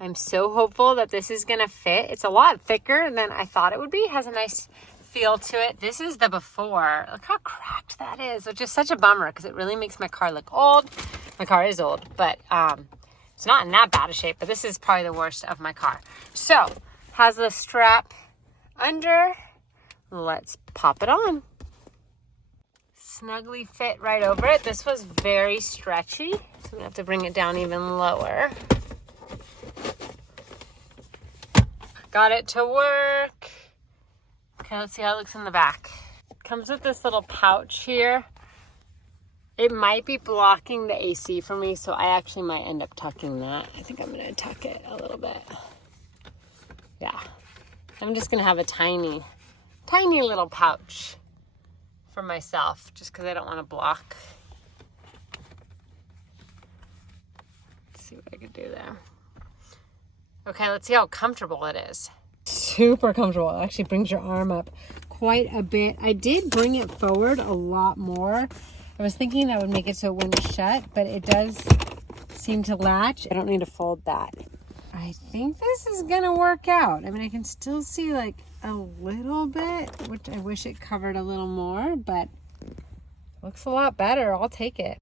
I'm so hopeful that this is gonna fit. It's a lot thicker than I thought it would be. It has a nice feel to it. This is the before. Look how cracked that is, which is such a bummer because it really makes my car look old. My car is old, but it's not in that bad a shape, but this is probably the worst of my car. So, has the strap under. Let's pop it on. Snugly fit right over it. This was very stretchy, so I'm gonna have to bring it down even lower. Got it to work. Okay, let's see how it looks in the back. It comes with this little pouch here. It might be blocking the AC for me, so I actually might end up tucking that. I think I'm gonna tuck it a little bit. Yeah, I'm just gonna have a tiny little pouch for myself, just because I don't want to block. Let's see what I can do there. Okay, let's see how comfortable it is. Super comfortable. It actually brings your arm up quite a bit. I did bring it forward a lot more. I was thinking that would make it so it wouldn't shut, but it does seem to latch. I don't need to fold that. I think this is gonna work out. I mean, I can still see like a little bit, which I wish it covered a little more, but looks a lot better. I'll take it.